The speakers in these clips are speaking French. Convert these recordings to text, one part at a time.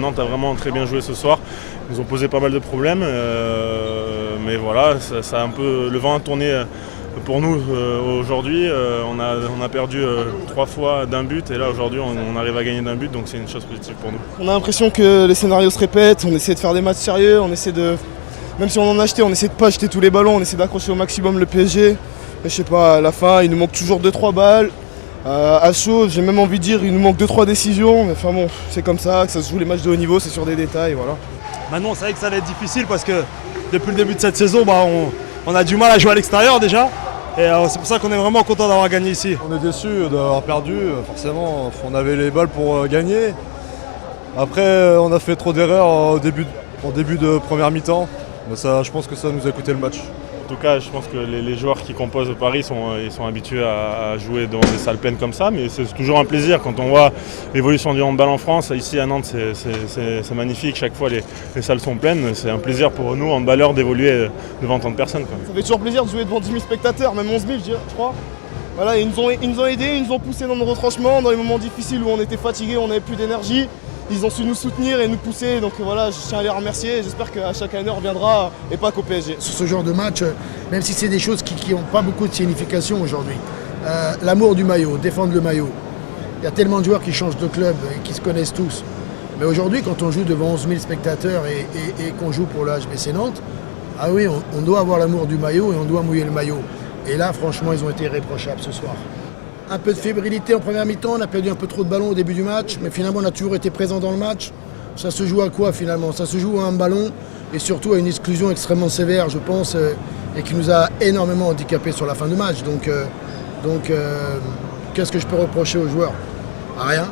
Nantes a vraiment très bien joué ce soir. Ils nous ont posé pas mal de problèmes. Mais voilà, ça a un peu, le vent a tourné pour nous aujourd'hui. On a perdu 3 fois d'un but et là aujourd'hui on arrive à gagner d'un but, donc c'est une chose positive pour nous. On a l'impression que les scénarios se répètent, on essaie de faire des matchs sérieux, on essaie de. Même si on en a acheté, on essaie de pas jeter tous les ballons, on essaie d'accrocher au maximum le PSG. Mais je sais pas, à la fin il nous manque toujours 2-3 balles. À chaud, j'ai même envie de dire il nous manque 2-3 décisions, mais enfin bon, c'est comme ça, que ça se joue les matchs de haut niveau, c'est sur des détails, voilà. Maintenant, c'est vrai que ça va être difficile parce que depuis le début de cette saison, on a du mal à jouer à l'extérieur déjà. Et c'est pour ça qu'on est vraiment content d'avoir gagné ici. On est déçus d'avoir perdu, forcément, on avait les balles pour gagner. Après, on a fait trop d'erreurs au début de première mi-temps. Mais ça, je pense que ça nous a coûté le match. En tout cas, je pense que les joueurs qui composent Paris sont habitués à jouer dans des salles pleines comme ça, mais c'est toujours un plaisir quand on voit l'évolution du handball en France. Ici à Nantes, c'est magnifique, chaque fois les salles sont pleines. C'est un plaisir pour nous, handballeurs, d'évoluer devant tant de personnes. Ça fait toujours plaisir de jouer devant 10 000 spectateurs, même 11 000 je crois. Voilà, ils nous ont aidés, ils nous ont poussés dans nos retranchements, dans les moments difficiles où on était fatigués, on n'avait plus d'énergie. Ils ont su nous soutenir et nous pousser, donc voilà, je tiens à les remercier. J'espère qu'à chaque année on reviendra et pas qu'au PSG. Sur ce genre de match, même si c'est des choses qui n'ont pas beaucoup de signification aujourd'hui, l'amour du maillot, défendre le maillot. Il y a tellement de joueurs qui changent de club et qui se connaissent tous. Mais aujourd'hui, quand on joue devant 11 000 spectateurs et qu'on joue pour le HBC Nantes, ah oui, on doit avoir l'amour du maillot et on doit mouiller le maillot. Et là, franchement, ils ont été irréprochables ce soir. Un peu de fébrilité en première mi-temps, on a perdu un peu trop de ballons au début du match, mais finalement on a toujours été présent dans le match. Ça se joue à quoi finalement? Ça se joue à un ballon et surtout à une exclusion extrêmement sévère, je pense, et qui nous a énormément handicapés sur la fin du match. Donc qu'est-ce que je peux reprocher aux joueurs? Rien.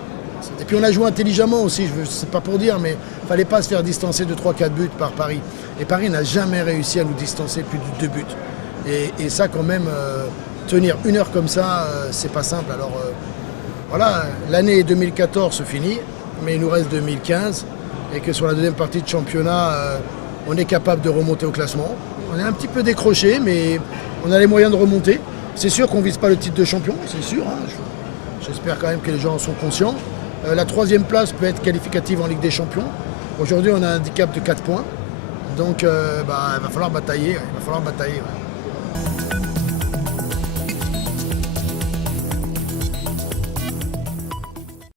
Et puis on a joué intelligemment aussi, c'est pas pour dire, mais il ne fallait pas se faire distancer de 3-4 buts par Paris. Et Paris n'a jamais réussi à nous distancer plus de 2 buts. Et ça quand même... tenir une heure comme ça, c'est pas simple. Alors voilà, l'année 2014 se finit, mais il nous reste 2015 et que sur la deuxième partie de championnat, on est capable de remonter au classement. On est un petit peu décroché, mais on a les moyens de remonter. C'est sûr qu'on ne vise pas le titre de champion, c'est sûr. Hein. J'espère quand même que les gens en sont conscients. La 3e place peut être qualificative en Ligue des Champions. Aujourd'hui, on a un handicap de 4 points. Donc il va falloir batailler. Il va falloir batailler. Ouais.